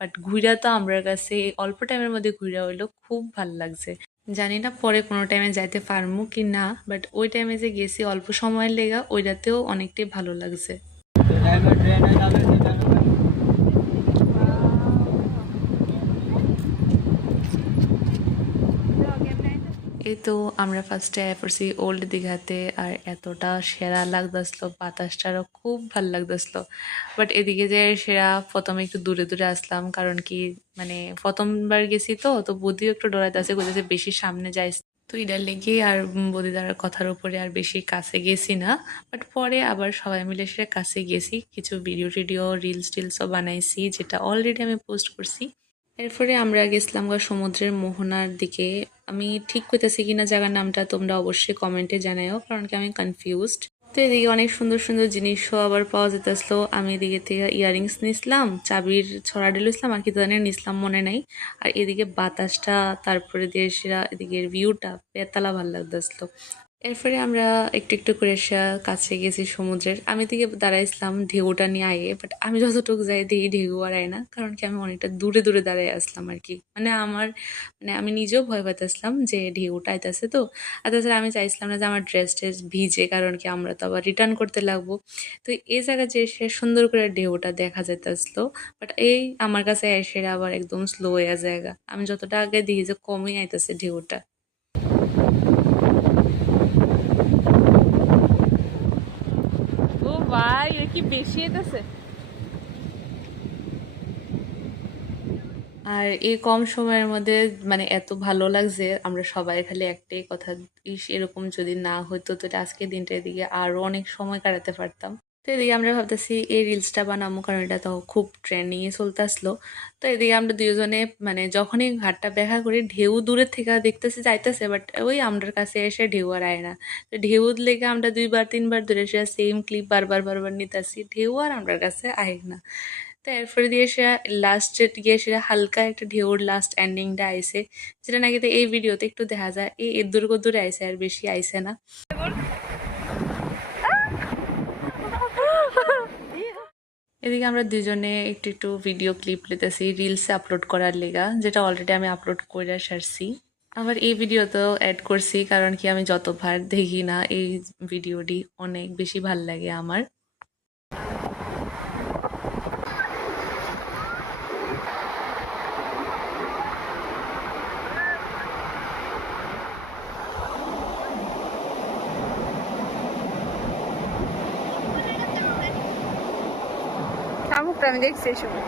But ঘুরা তো আমার কাছে অল্প টাইমের মধ্যে ঘুরা হইলো খুব ভাল লাগছে। জানি না পরে কোনো টাইমে যাইতে পারমু কি না, বাট ওই টাইমে যে গেছি অল্প সময়ের লেগা ওইটাতেও অনেকটাই ভালো লাগছে। এই তো আমরা ফার্স্টে পড়ছি ওল্ড দীঘাতে, আর এতটা সেরা লাগতেছিল, বাতাসটারও খুব ভাল লাগতেছিল। বাট এদিকে যে সেরা প্রথমে একটু দূরে দূরে আসলাম, কারণ কি মানে প্রথমবার গেছি তো তো বদিও একটু ডরাইতে আছে, কোথায় বেশি সামনে যাই, তো এটার লেগে আর বদিদার কথার উপরে আর বেশি কাছে গেছি না। বাট পরে আবার সবাই মিলে সে কাছে গেছি, কিছু ভিডিও টিডিও রিলস টিলসও বানাইছি, যেটা অলরেডি আমি পোস্ট করছি। এরপরে আমরা গেছিলাম সমুদ্রের মোহনার দিকে। আমি ঠিক কইতেছি কিনা জায়গার নামটা তোমরা অবশ্যই কমেন্টে জানাও, কারণ কি আমি কনফিউজড। তো এদিকে অনেক সুন্দর সুন্দর জিনিসও আবার পাওয়া যেতেছিল। আমি এদিকে থেকে ইয়াররিংস নিছিলাম, চাবির ছড়া ডিলিছিলাম, আর কি ধরনের নিছিলাম মনে নাই। আর এদিকে বাতাসটা, তারপরে দেশেরা এদিকের ভিউটা বেতালা ভালো লাগতেছিল। এরপরে আমরা একটু একটু করে কাছে গেছি সমুদ্রের। আমি দিকে দাঁড়াইছিলাম ঢেউটা নিয়ে আগে, বাট আমি যতটুকু যাই দেখি ঢেউ আর আয় না, কারণ কি আমি অনেকটা দূরে দূরে দাঁড়াই আসলাম আর কি। মানে আমি নিজেও ভয় পাইতেছিলাম যে ঢেউটা আইতেছে তো। আর তাছাড়া আমি চাইছিলাম না যে আমার ড্রেস ট্রেস ভিজে, কারণ কি আমরা তো আবার রিটার্ন করতে লাগবো। তো এই জায়গায় যে এসে সুন্দর করে ঢেউটা দেখা যেতেছিল, বাট এই আমার কাছে এসে আবার একদম স্লো হয়ে জায়গা। আমি যতটা আগে দেখি যে কমই আইতেছে ঢেউটা। ও ভাই এ কি বেশি এটাছে। আর এই কম সময়ের মধ্যে মানে এত ভালো লাগছে, আমরা সবাই খালি একটাই কথা, ইস এরকম যদি না হতো তো আজকের দিনটা এদিকে আরো অনেক সময় কাটাতে পারতাম। তো এদিকে আমরা ভাবতেছি এই রিলসটা বানাবো, কারণ এটা তো খুব ট্রেন্ডিং এ চলতে আসলো। তো এদিকে আমরা দুজনে মানে যখনই ঘাটটা দেখা করি ঢেউ দূরের থেকে দেখতেছি যাইতেছে, বাট ওই আমাদের কাছে এসে ঢেউ আর আয় না। তো ঢেউ লেগে আমরা 2 বার 3 বার ধরে সেম ক্লিপ বারবার বারবার নিতেছি, ঢেউ আর আমার কাছে আয় না। তো এরপরে দিয়ে সে লাস্টে গিয়ে সেটা হালকা একটা ঢেউর লাস্ট এন্ডিংটা আইছে, যেটা নাকি তো এই ভিডিওতে একটু দেখা যায় এই এদুর কদ্দুরে আইছে, আর বেশি আইছে না। এদিকে আমরা দুজনে একটু একটু ভিডিও ক্লিপ নিতেছি রিলসে আপলোড করার লেগা, যেটা অলরেডি আমি আপলোড করে সারছি। আবার এই ভিডিওতেও অ্যাড করছি, কারণ কি আমি যতবার দেখি না এই ভিডিওটি অনেক বেশি ভাল লাগে আমার। শামুকটা আমি দেখছি এই সময়।